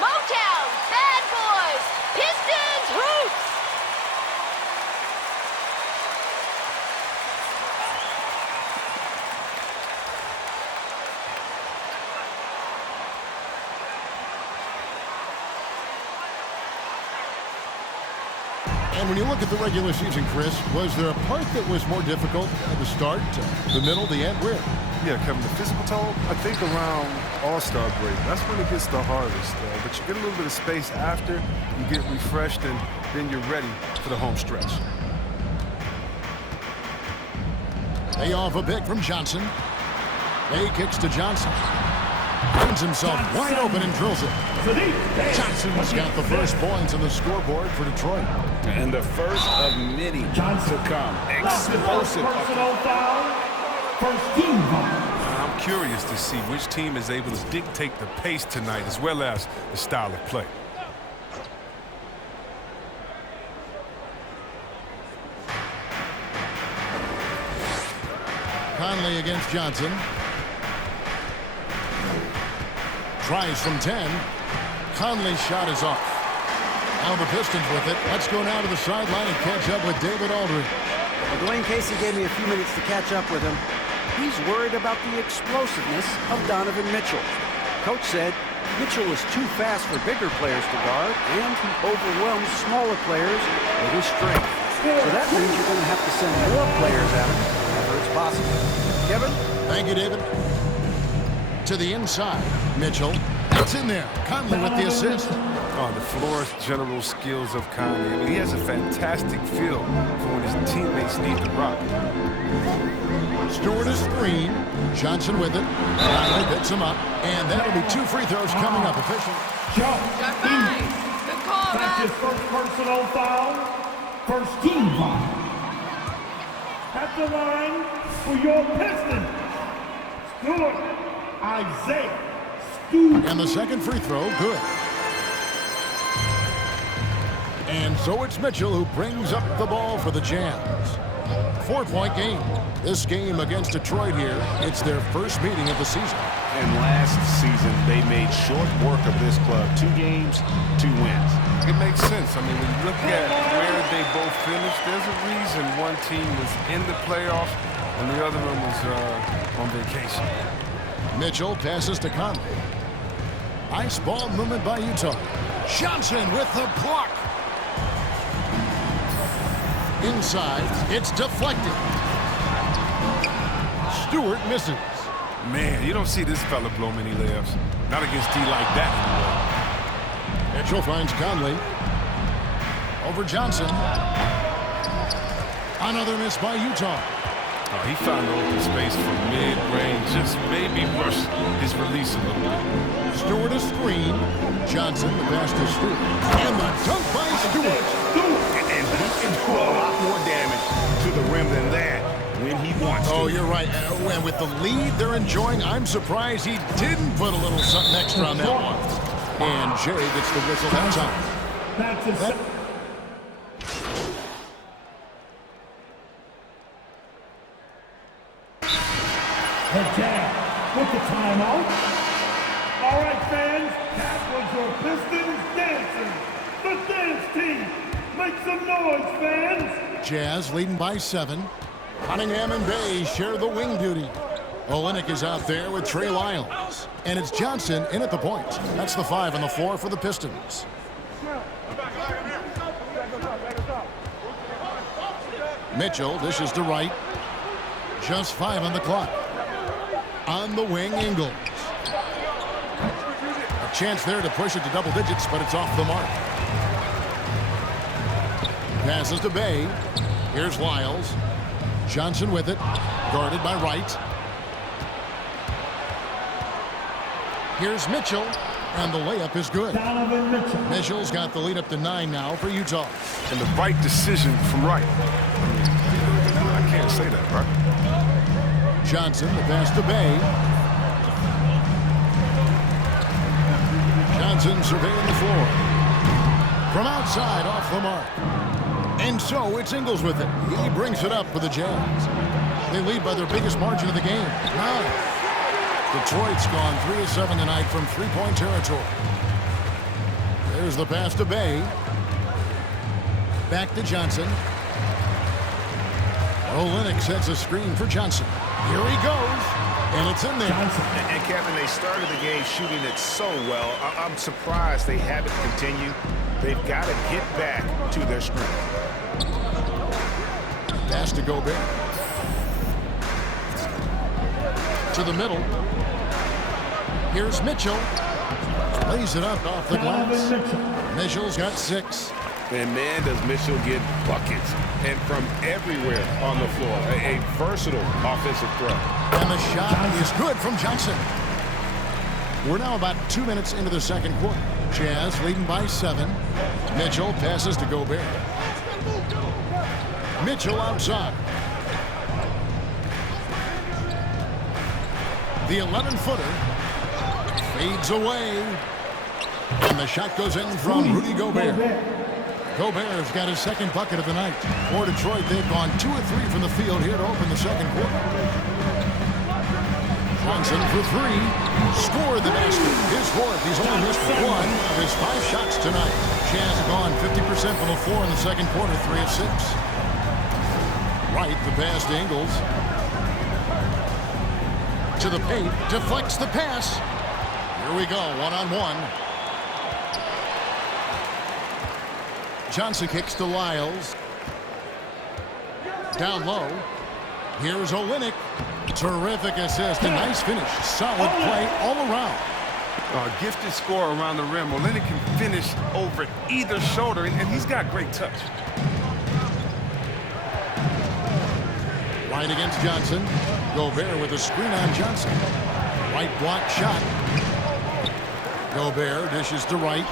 Motown Bad Boys, Pistons Hoops. And when you look at the regular season, Chris, was there a part that was more difficult at the start, the middle, the end? Where? Yeah, Kevin, the physical toll, I think around All-Star break. That's when it gets the hardest. But you get a little bit of space after, you get refreshed, and then you're ready for the home stretch. They off a pick from Johnson. They kicks to Johnson. Finds himself wide open and drills it. Johnson's got the first points on the scoreboard for Detroit. And the first of many to come. Explosive. Personal foul. First team foul. I'm curious to see which team is able to dictate the pace tonight as well as the style of play. Conley against Johnson. Tries from 10. Conley's shot is off. Now the Pistons with it. Let's go now to the sideline and catch up with David Aldridge. Well, Dwayne Casey gave me a few minutes to catch up with him. He's worried about the explosiveness of Donovan Mitchell. Coach said Mitchell is too fast for bigger players to guard, and he overwhelms smaller players with his strength. So that means you're going to have to send more players at him whenever it's possible. Kevin? Thank you, David. To the inside. Mitchell. It's in there. Conley with the assist. Oh, the floor's general skills of Conley. I mean, he has a fantastic feel for when his teammates need the rock. Stewart is screen. Johnson with it. Conley picks him up. And that'll be 2 free throws coming up. Official. Got Good call, That's his first personal foul. First team foul. At the line for your Pistons, Stewart Isaiah Stewart. And the second free throw, good. And so it's Mitchell who brings up the ball for the Jazz. 4-point game. This game against Detroit here, it's their first meeting of the season. And last season, they made short work of this club. 2 games, 2 wins. It makes sense. I mean, when you look at where they both finished, there's a reason one team was in the playoffs and the other one was on vacation. Mitchell passes to Conley. Nice ball movement by Utah. Johnson with the block. Inside, it's deflected. Stewart misses. Man, you don't see this fella blow many layups. Not against D like that anymore. Mitchell finds Conley. Over Johnson. Another miss by Utah. Oh, he found the open space from mid-range. Just maybe rush his release a little bit. Stewart a screen. Johnson, the pass to Stewart. And the dunk by Stewart. And he can do a lot more damage to the rim than that when he wants to. Oh, you're right. And with the lead they're enjoying, I'm surprised he didn't put a little something extra on that one. And Jay gets the whistle that time. That's his The Jazz with the timeout. All right, fans, that was your Pistons dancing. The dance team. Make some noise, fans. Jazz leading by 7. Cunningham and Bay share the wing duty. Olynyk is out there with Trey Lyles. And it's Johnson in at the point. That's the 5 on the floor for the Pistons. Mitchell dishes to right. Just 5 on the clock. On the wing, Ingles. A chance there to push it to double digits, but it's off the mark. Passes to Bay. Here's Lyles. Johnson with it. Guarded by Wright. Here's Mitchell. And the layup is good. Donovan Mitchell. Mitchell's got the lead up to 9 now for Utah. And the right decision from Wright. I can't say that, right? Johnson, the pass to Bay. Johnson surveying the floor. From outside, off the mark. And so it's Ingles with it. He brings it up for the Jazz. They lead by their biggest margin of the game, 9. Detroit's gone 3 of 7 tonight from 3-point territory. There's the pass to Bay. Back to Johnson. Olynyk sets a screen for Johnson. Here he goes. And it's in there. And Kevin, they started the game shooting it so well. I'm surprised they haven't continued. They've got to get back to their strength. Pass to Gobert. To the middle. Here's Mitchell. Lays it up off the glass. Mitchell's got 6. And man, does Mitchell get buckets. And from everywhere on the floor. A versatile offensive threat. And the shot is good from Johnson. We're now about 2 minutes into the second quarter. Jazz leading by 7. Mitchell passes to Gobert. Mitchell outside. The 11-footer fades away. And the shot goes in from Rudy Gobert. Gobert's got his second bucket of the night. For Detroit, they've gone 2 of 3 from the field here to open the second quarter. Johnson for 3. Scored the basket. His fourth. He's only missed 1 of his 5 shots tonight. Jazz have gone 50% from the floor in the second quarter, 3 of 6. Wright, the pass to Ingles. To the paint. Deflects the pass. Here we go, one-on-one. Johnson kicks to Lyles. Down low. Here's Olynyk. Terrific assist. A nice finish. Solid play all around. Gifted scorer around the rim. Olynyk can finish over either shoulder, and he's got great touch. Right against Johnson. Gobert with a screen on Johnson. Right block shot. Gobert dishes to Wright.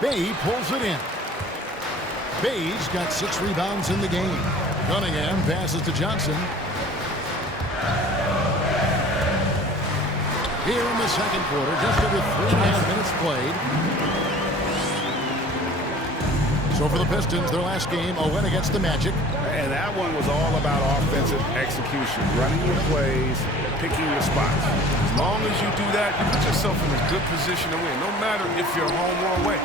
Bay pulls it in. Bay's got 6 rebounds in the game. Cunningham passes to Johnson. Here in the second quarter, just over 3.5 minutes played. So for the Pistons, their last game, a win against the Magic. And that one was all about offensive execution, running your plays, picking your spots. As long as you do that, you put yourself in a good position to win, no matter if you're home or away.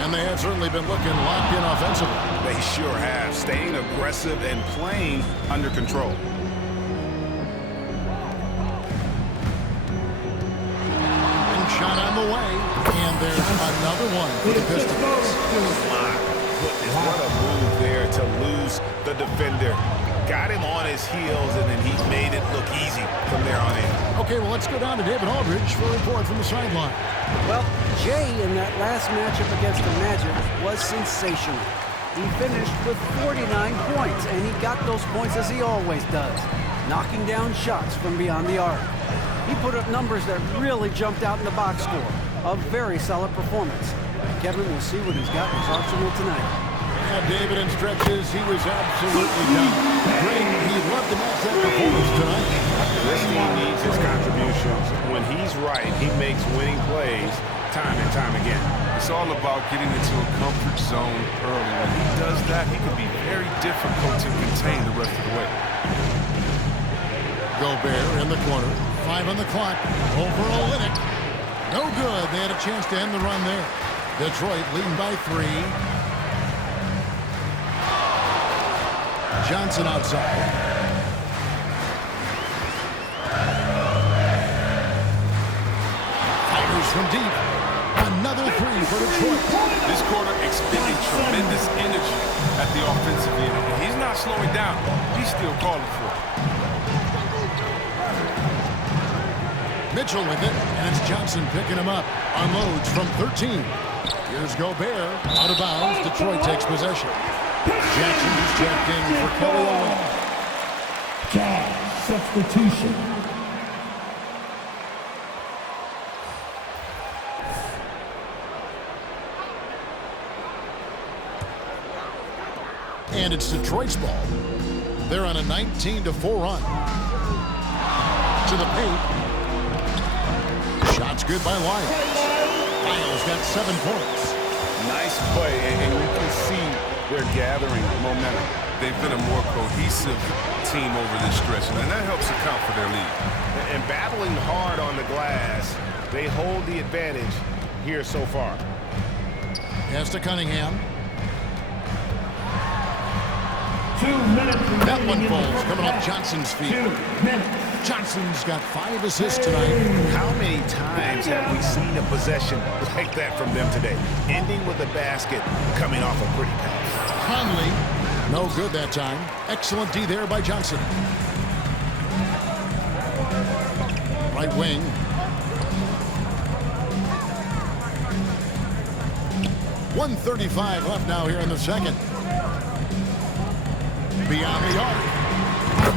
And they have certainly been looking locked in offensively. They sure have, staying aggressive and playing under control. And shot on the way. And there's another one for the Pistons. My goodness, what a move there to lose the defender. Got him on his heels, and then he made it look easy from there on in. Okay, well, let's go down to David Aldridge for a report from the sideline. Well, Jay in that last matchup against the Magic was sensational. He finished with 49 points, and he got those points as he always does, knocking down shots from beyond the arc. He put up numbers that really jumped out in the box score. A very solid performance. Kevin will see what he's got in his arsenal tonight. Yeah, David, in stretches, he was absolutely done. Great. He'd love to match that performance tonight. This team needs his contributions. When he's right, he makes winning plays time and time again. It's all about getting into a comfort zone early. When he does that, he can be very difficult to contain the rest of the way. Gobert in the corner. 5 on the clock. Over Olynyk. No good. They had a chance to end the run there. Detroit leading by 3. Johnson outside. Fires from deep. Another 3 for Detroit. This quarter expending tremendous energy at the offensive end. And he's not slowing down. He's still calling for it. Mitchell with it, and it's Johnson picking him up. Unloads from 13. Here's Gobert. Out of bounds. Detroit takes possession. Jackson is checked in for Kelly Olynyk. Substitution. And it's Detroit's ball. They're on a 19-4 run. To the paint. Shot's good by Lyles. Lyles got 7 points. Nice play, and you can see they're gathering momentum. They've been a more cohesive team over this stretch, and that helps account for their lead. And battling hard on the glass, they hold the advantage here so far. Pass to Cunningham. 2 minutes remaining That one in the falls, first coming off half. Johnson's feet. 2 minutes. Johnson's got 5 assists tonight. How many times have we seen a possession like that from them today? Ending with a basket, coming off a pretty pass. Conley, no good that time. Excellent D there by Johnson. Right wing. .135 left now here in the second. Beyond the arc.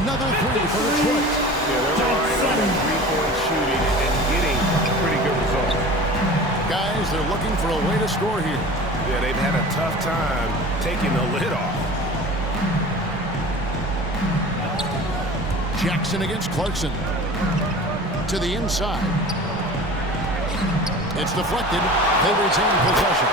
Another three for Detroit. Yeah, they're relying on that three-point shooting and getting a pretty good result. Guys, they're looking for a way to score here. Yeah, they've had a tough time taking the lid off. Jackson against Clarkson. To the inside. It's deflected. They retain possession.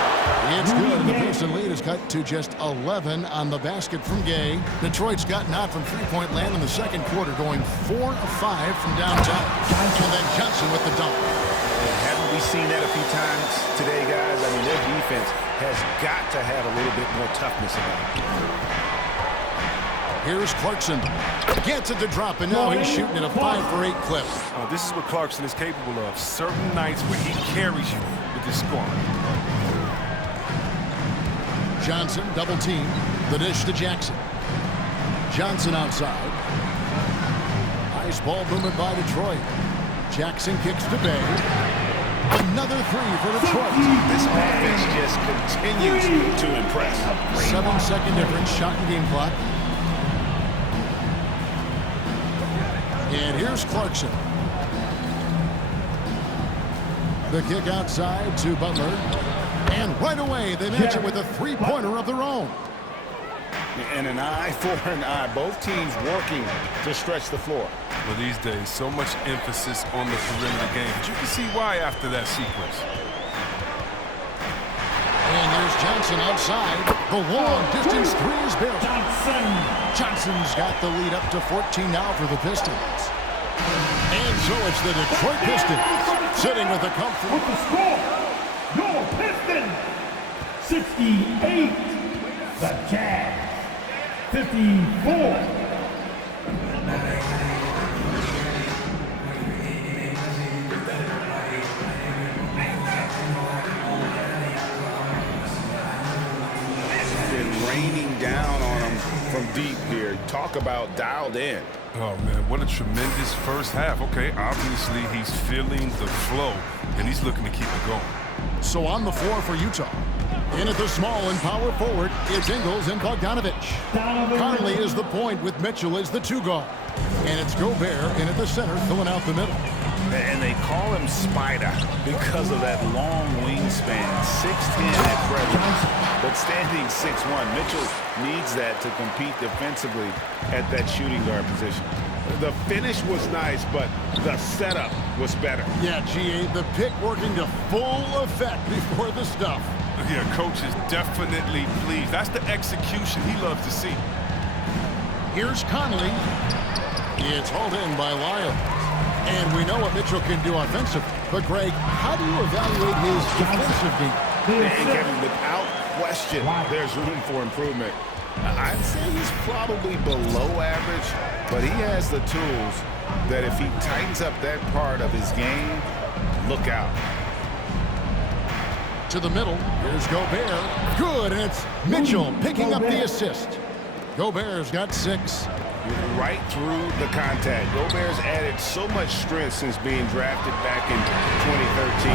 It's good, and the Pistons lead is cut to just 11 on the basket from Gay. Detroit's gotten out from three-point land in the second quarter, going 4 of 5 from downtown. And then Johnson with the dunk. And haven't we seen that a few times today, guys? I mean, their defense has got to have a little bit more toughness about it. Here's Clarkson. Gets it to drop, and now he's shooting at a 5-for-8 clip. This is what Clarkson is capable of. Certain nights where he carries you with his scoring. Johnson, double team. The dish to Jackson. Johnson outside. Nice ball movement by Detroit. Jackson kicks to Bay. Another three for Detroit. This offense just continues to impress. 7-second difference, shot and game clock. And here's Clarkson. The kick outside to Butler. And right away, they match it with a three-pointer of their own. And an eye for an eye. Both teams working to stretch the floor. Well, these days, so much emphasis on the perimeter game. But you can see why after that sequence. And there's Johnson outside. The long-distance three is built. Johnson's got the lead up to 14 now for the Pistons. And so it's the Detroit Pistons sitting with the comfort. With the score, your Pistons, 68. The Jazz, 54. Been raining down on them from deep here. Talk about dialed in. Oh, man, what a tremendous first half. Okay, obviously he's feeling the flow, and he's looking to keep it going. So on the floor for Utah. In at the small and power forward, it's Ingles and Bogdanovich. Conley is the point with Mitchell as the two guard. And it's Gobert in at the center, filling out the middle. And they call him Spider because of that long wingspan. 6'10" at present, but standing 6'1". Mitchell needs that to compete defensively at that shooting guard position. The finish was nice, but the setup was better. Yeah, GA, the pick working to full effect before the stuff. Yeah, coach is definitely pleased. That's the execution he loves to see. Here's Conley. It's hauled in by Lyles. And we know what Mitchell can do offensively. But, Greg, how do you evaluate his defensive game? And Kevin, without question, there's room for improvement. I'd say he's probably below average, but he has the tools that if he tightens up that part of his game, look out. To the middle, here's Gobert. Good, and it's Mitchell picking up the assist. Gobert's got 6. Right through the contact. Gobert's added so much strength since being drafted back in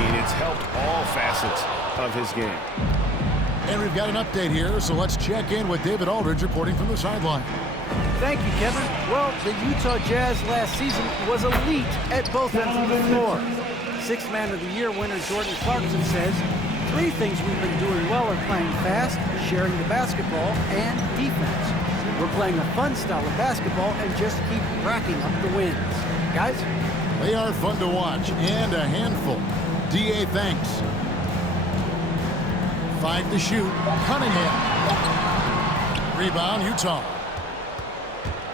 2013. It's helped all facets of his game. And we've got an update here, so let's check in with David Aldridge reporting from the sideline. Thank you, Kevin. Well, the Utah Jazz last season was elite at both ends of the floor. Sixth Man of the Year winner Jordan Clarkson says, 3 things we've been doing well are playing fast, sharing the basketball, and defense. We're playing a fun style of basketball and just keep racking up the wins. Guys? They are fun to watch and a handful. DA, thanks. 5 to shoot. Cunningham. Rebound, Utah.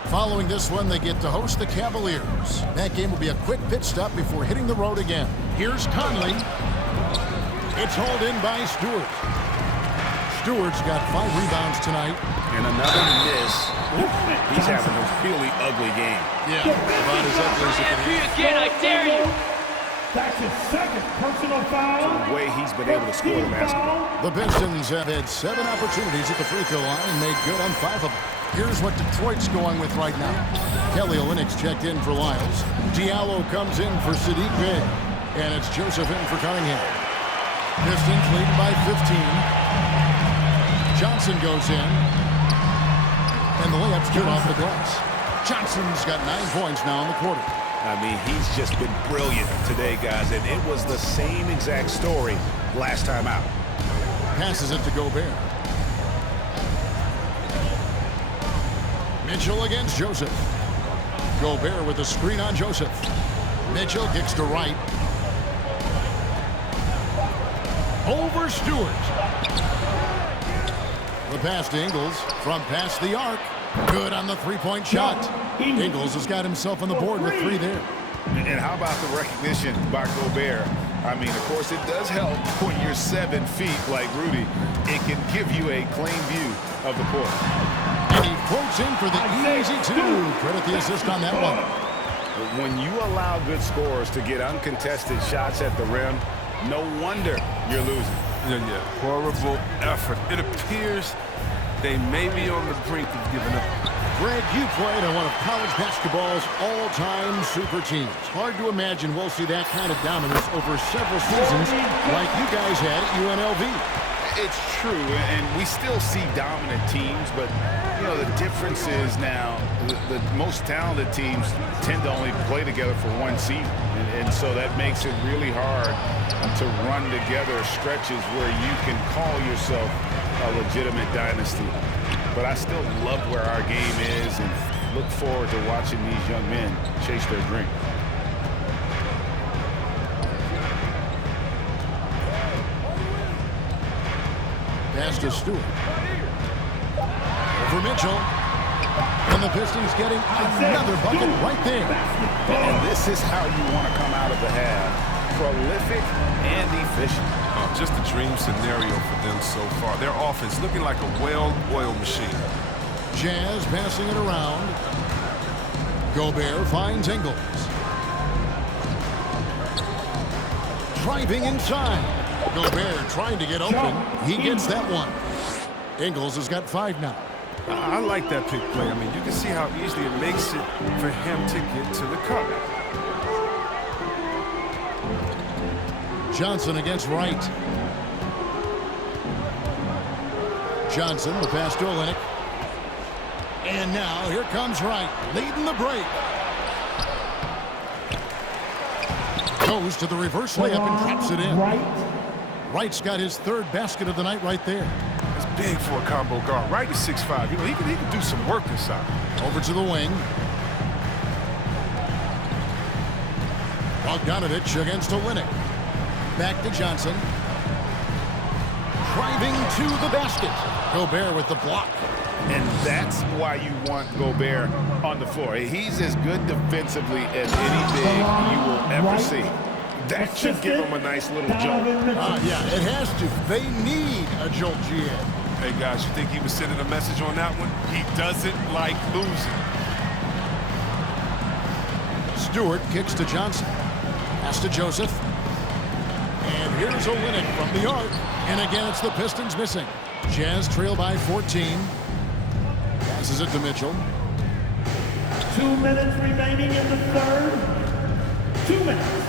Following this one, they get to host the Cavaliers. That game will be a quick pit stop before hitting the road again. Here's Conley. It's hauled in by Stewart. Stewart's got 5 rebounds tonight. And another miss. He's having a really ugly game. Yeah, about as ugly as it can be. Again, I dare you. That's his second personal foul. The way he's been able to score the basketball. The Pistons have had 7 opportunities at the free throw line and made good on 5 of them. Here's what Detroit's going with right now. Kelly Olynyk's checked in for Lyles. Diallo comes in for Sadiq Bey. And it's Joseph in for Cunningham. Pistons lead by 15. Johnson goes in. And the layup's good off the glass. Johnson's got 9 points now in the quarter. I mean, he's just been brilliant today, guys. And it was the same exact story last time out. Passes it to Gobert. Mitchell against Joseph. Gobert with a screen on Joseph. Mitchell kicks to right. Over Stewart. The pass to Ingles from past the arc. Good on the three-point shot. Ingles has got himself on the board with 3 there. And how about the recognition by Gobert? I mean, of course, it does help when you're 7 feet like Rudy. It can give you a clean view of the court. And he floats in for the easy 2. Credit the assist on that one. When you allow good scorers to get uncontested shots at the rim, no wonder you're losing. Yeah. Horrible effort. It appears they may be on the brink of giving up. Greg, you played on one of college basketball's all-time super teams. Hard to imagine we'll see that kind of dominance over several seasons like you guys had at UNLV. It's true, and we still see dominant teams, but, you know, the difference is now the most talented teams tend to only play together for 1 season, and so that makes it really hard to run together stretches where you can call yourself a legitimate dynasty. But I still love where our game is and look forward to watching these young men chase their dream. Pass to Stewart. Over Mitchell. And the Pistons getting another bucket right there. And this is how you want to come out of the half. Prolific and efficient. Just a dream scenario for them so far. Their offense looking like a well-oiled machine. Jazz passing it around. Gobert finds Ingles. Driving inside. Gobert trying to get open. He gets that one. Ingles has got 5 now. I like that pick play. I mean, you can see how easily it makes it for him to get to the cup. Johnson against Wright. Johnson, the pass to Olynyk. And now here comes Wright, leading the break. Goes to the reverse layup and traps it in. Wright's got his 3rd basket of the night right there. It's big for a combo guard. Wright is 6'5". You know, he can do some work inside. Over to the wing. Bogdanovich against Olynyk. Back to Johnson. Driving to the basket. Gobert with the block. And that's why you want Gobert on the floor. He's as good defensively as any big you will ever see. That should give him a nice little jolt. Yeah, it has to. They need a jolt, GA. Hey, guys, you think he was sending a message on that one? He doesn't like losing. Stewart kicks to Johnson. Pass to Joseph. And here's Olynyk from the arc. And again, it's the Pistons missing. Jazz trail by 14. Passes it to Mitchell. 2 minutes remaining in the 3rd. 2 minutes.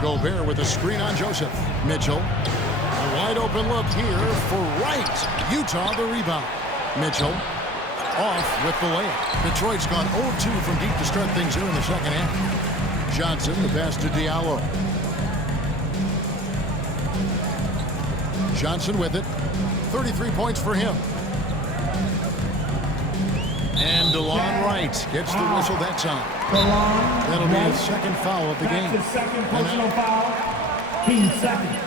Gobert with a screen on Joseph. Mitchell. A wide open look here for Wright. Utah the rebound. Mitchell off with the layup. Detroit's gone 0-2 from deep to start things here in the second half. Johnson, the pass to Diallo. Johnson with it. 33 points for him. And DeLon Wright gets the whistle that time. That'll be his 2nd foul of the game. That's his 2nd personal foul. Team 2nd.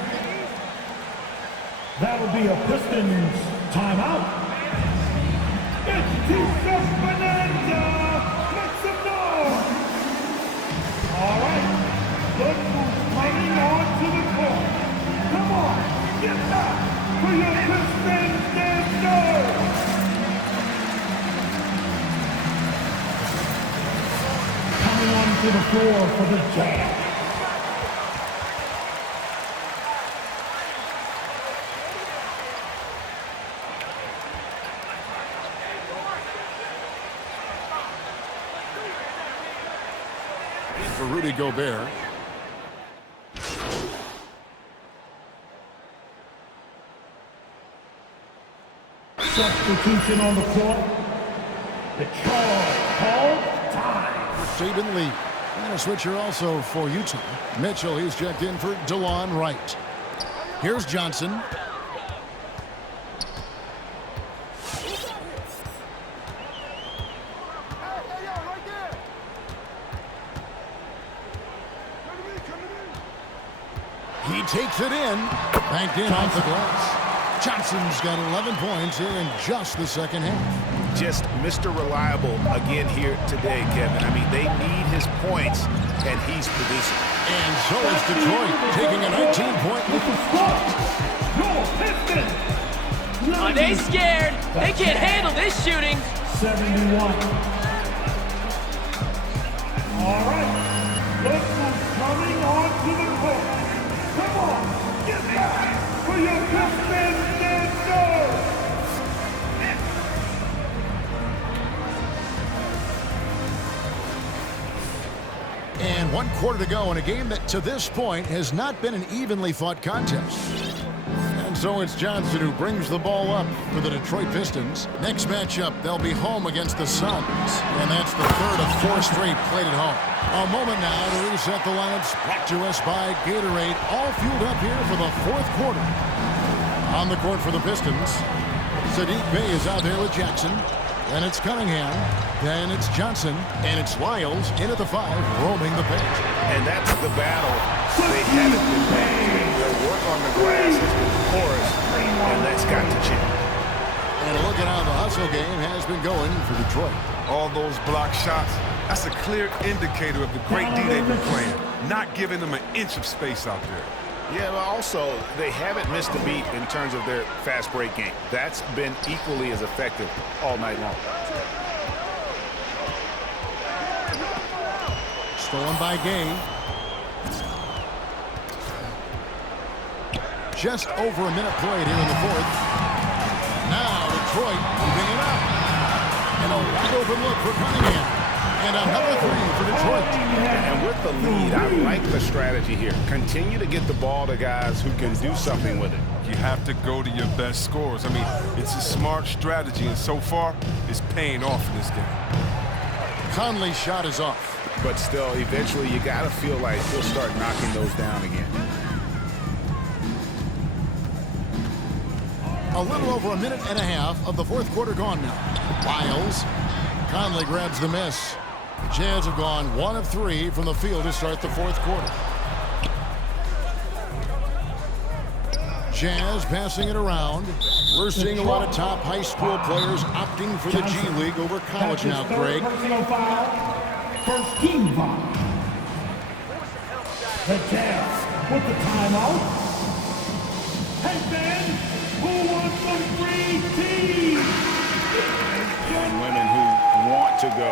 That'll be a Pistons timeout. It's Jesus Bonanza. Make some noise. All right. Look who's coming on to the court. Come on. Get back for your Pistons dance. to the floor for the Jazz. For Rudy Gobert. Substitution on the court. The charge called time. Saban Lee. And a switcher also for Utah. Mitchell, he's checked in for DeLon Wright. Here's Johnson. He takes it in. Banked in off the glass. Johnson's got 11 points here in just the second half. Just Mr. Reliable again here today, Kevin. I mean, they need his points, and he's producing. And so is Detroit, taking a 19-point lead. Are they scared? They can't handle this shooting. 71. All right. Look who's coming onto the court. Come on, get back for your Pistons dancers. And 1 quarter to go in a game that to this point has not been an evenly fought contest. And so it's Johnson who brings the ball up for the Detroit Pistons. Next matchup, they'll be home against the Suns. And that's the third of 4 straight played at home. A moment now to reset the lineups. Brought to us by Gatorade. All fueled up here for the 4th quarter. On the court for the Pistons, Saddiq Bey is out there with Jackson. Then it's Cunningham. Then it's Johnson. And it's Lyles in at the 5, roaming the paint. And that's the battle they haven't been playing. Their work on the glass has been porous, and that's got to change. And look at how the hustle game has been going for Detroit. All those block shots, that's a clear indicator of the great D they've been playing. Not giving them an inch of space out there. Yeah, but also, they haven't missed a beat in terms of their fast break game. That's been equally as effective all night long. Stolen by Gay. Just over a minute played here in the 4th. Now Detroit moving it up. And a wide open look for Cunningham. And another 3 for Detroit. And with the lead, I like the strategy here. Continue to get the ball to guys who can do something with it. You have to go to your best scorers. I mean, it's a smart strategy, and so far, it's paying off in this game. Conley's shot is off. But still, eventually, you got to feel like he'll start knocking those down again. A little over a minute and a half of the 4th quarter gone now. Lyles. Conley grabs the miss. The Jazz have gone 1 of 3 from the field to start the 4th quarter. Jazz passing it around. We're seeing a lot of top high school players opting for the G League over college now, Greg. Personal foul. First team foul. The Jazz with the timeout. Hey fans, who wants some free tea? Young women who want to go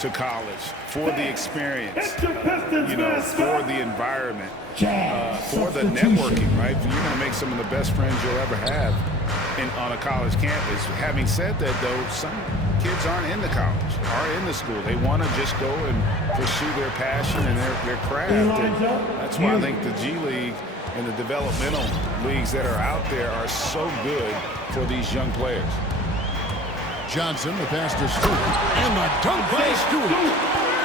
to college for the experience, you know, for the environment, for the networking, right? You're going to make some of the best friends you'll ever have on a college campus. Having said that, though, some kids aren't in the college, are in the school. They want to just go and pursue their passion and their craft. And that's why I think the G League and the developmental leagues that are out there are so good for these young players. Johnson, the pass to Stewart. And the dunk by Stewart.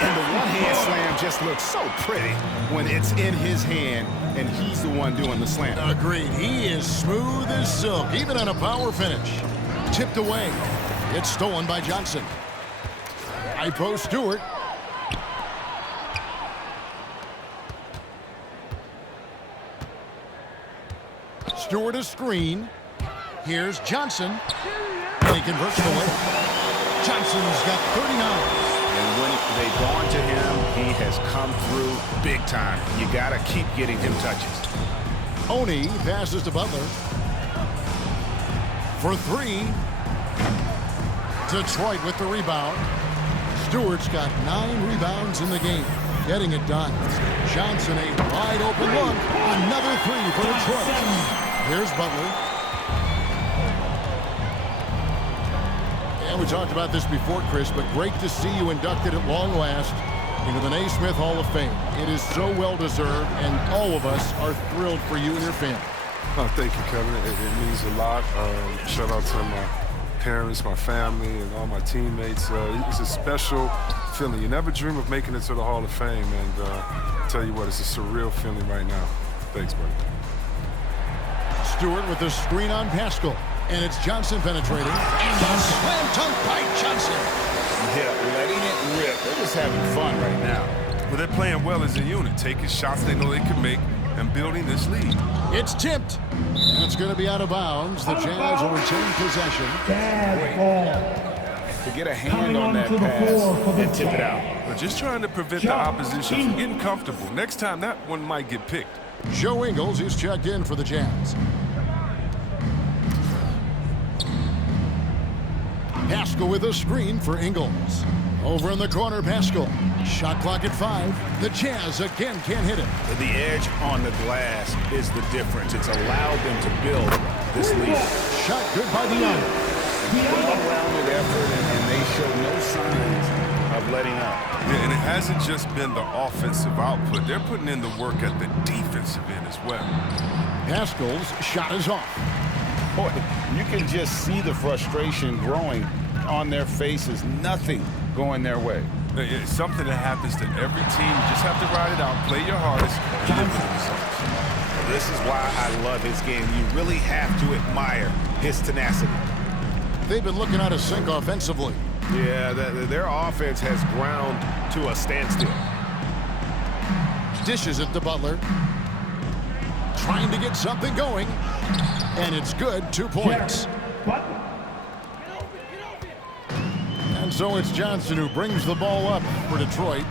And the one-hand slam just looks so pretty when it's in his hand and he's the one doing the slam. Agreed. He is smooth as silk, even on a power finish. Tipped away. It's stolen by Johnson. High post Stewart. Stewart a screen. Here's Johnson. And he converts the layup. Johnson's got 39. And when they've gone to him, he has come through big time. You got to keep getting him touches. Oni passes to Butler. For 3. Detroit with the rebound. Stewart's got 9 rebounds in the game. getting it done. Johnson, a wide open look. Another three for Detroit. Here's Butler. And we talked about this before, Chris, but great to see you inducted at long last into the Naismith Hall of Fame. It is so well-deserved, and all of us are thrilled for you and your family. Oh, thank you, Kevin. It means a lot. Shout out to my parents, my family, and all my teammates. It's a special feeling. You never dream of making it to the Hall of Fame, and I tell you what, it's a surreal feeling right now. Thanks, buddy. Stewart with the screen on Pascal, and it's Johnson penetrating. And a slam dunk by Johnson. Yeah, letting it rip. They're just having fun right now. Well, they're playing well as a unit, taking shots they know they can make and building this lead. It's tipped. That's going to be out of bounds. The Jazz will retain possession. To get a hand on that pass and tip it out. We're just trying to prevent the opposition from getting comfortable. Next time, that one might get picked. Joe Ingles is checked in for the Jazz. Pascal with a screen for Ingles. Over in the corner, Pascal. Shot clock at 5. The Jazz again can't hit it. The edge on the glass is the difference. It's allowed them to build this lead. Shot good by Diallo. Well-rounded effort, and they show no signs of letting up. Yeah, and it hasn't just been the offensive output. They're putting in the work at the defensive end as well. Pascal's shot is off. Boy, you can just see the frustration growing on their faces. Nothing going their way. It's something that happens to every team. You just have to ride it out, play your hardest, and live with the results. This is why I love his game. You really have to admire his tenacity. They've been looking out of sync offensively. Yeah, their offense has ground to a standstill. Dishes it to Butler. Trying to get something going. And it's good. 2 points. And so it's Johnson who brings the ball up for Detroit.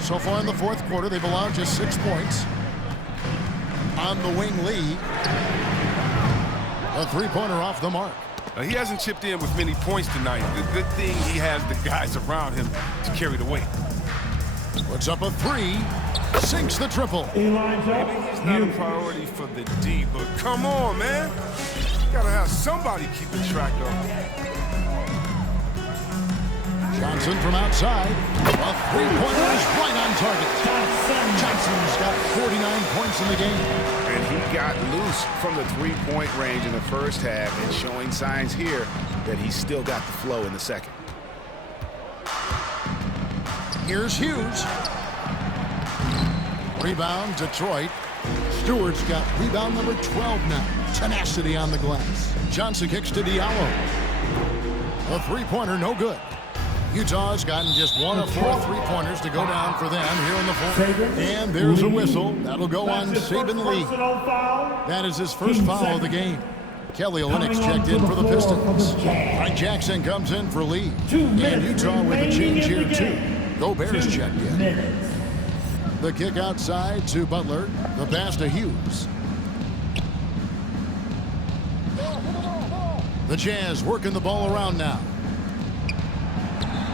So far in the fourth quarter, they've allowed just 6 points. On the wing, Lee. A three-pointer off the mark. He hasn't chipped in with many points tonight. The good thing he has the guys around him to carry the weight. Puts up a 3. Sinks the triple. He lines up. Maybe he's not a priority for the D, but come on, man. You gotta have somebody keeping track of him. Johnson from outside. A three-pointer is right on target. Johnson's got 49 points in the game. And he got loose from the three-point range in the first half and showing signs here that he's still got the flow in the second. Here's Hughes. Rebound, Detroit. Stewart's got rebound number 12 now. Tenacity on the glass. Johnson kicks to Diallo. A three-pointer, no good. Utah's gotten just 1 of 4 three-pointers to go down for them here in the fourth. And there's a whistle. That'll go on Saban Lee. That is his first foul of the game. Kelly Olynyk's checked in for the Pistons. Mike Jackson comes in for Lee. And Utah with a change here, too. Gobert's checked in. The kick outside to Butler. The pass to Hughes. The Jazz working the ball around now.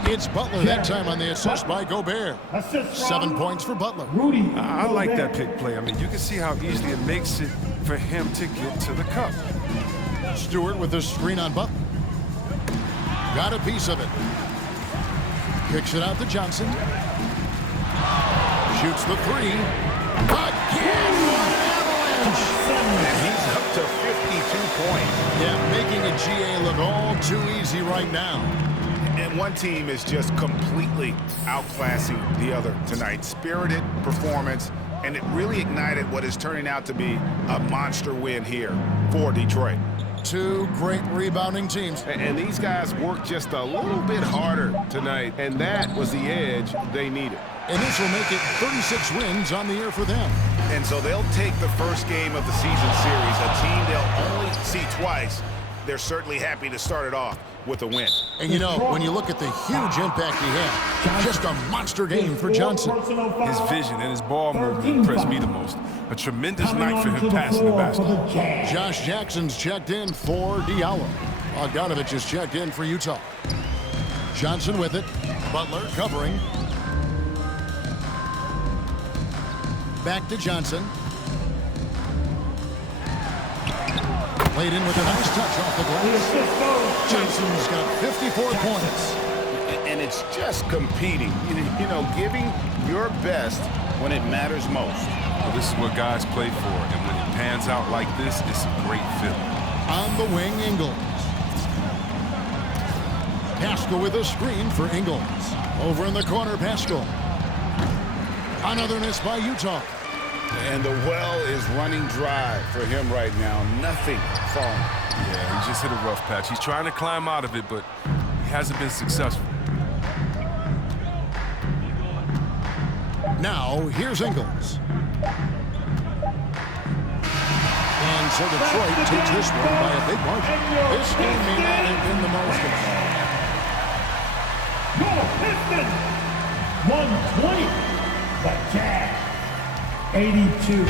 It's Butler that time on the assist by Gobert. 7 points for Butler. I like that pick play. I mean, you can see how easily it makes it for him to get to the cup. Stewart with the screen on Butler. Got a piece of it. Kicks it out to Johnson. Shoots the 3. Again, what an avalanche! And he's up to 52 points. Yeah, making a GA look all too easy right now. And one team is just completely outclassing the other tonight. Spirited performance, and it really ignited what is turning out to be a monster win here for Detroit. 2 great rebounding teams. And these guys worked just a little bit harder tonight, and that was the edge they needed. And this will make it 36 wins on the year for them. And so they'll take the first game of the season series, a team they'll only see twice. They're certainly happy to start it off with a win. And you know, when you look at the huge impact he had, just a monster game for Johnson. His vision and his ball movement impressed me the most. A tremendous night for him passing the basketball. Josh Jackson's checked in for Diallo. Bogdanovich is checked in for Utah. Johnson with it. Butler covering. back to Johnson. Played in with a nice touch off the glass. Johnson's got 54 points. And it's just competing, you know, giving your best when it matters most. Well, this is what guys play for, and when it pans out like this, it's a great feeling. On the wing, Ingles. Pascal with a screen for Ingles. Over in the corner, Pascal. Another miss by Utah. And the well is running dry for him right now. Nothing falling. Yeah, he just hit a rough patch. He's trying to climb out of it, but he hasn't been successful. Now, here's Ingles. And so Detroit takes this one by a big margin. This game may not have been the most exciting. Your Pistons, 120. The Jazz, 82.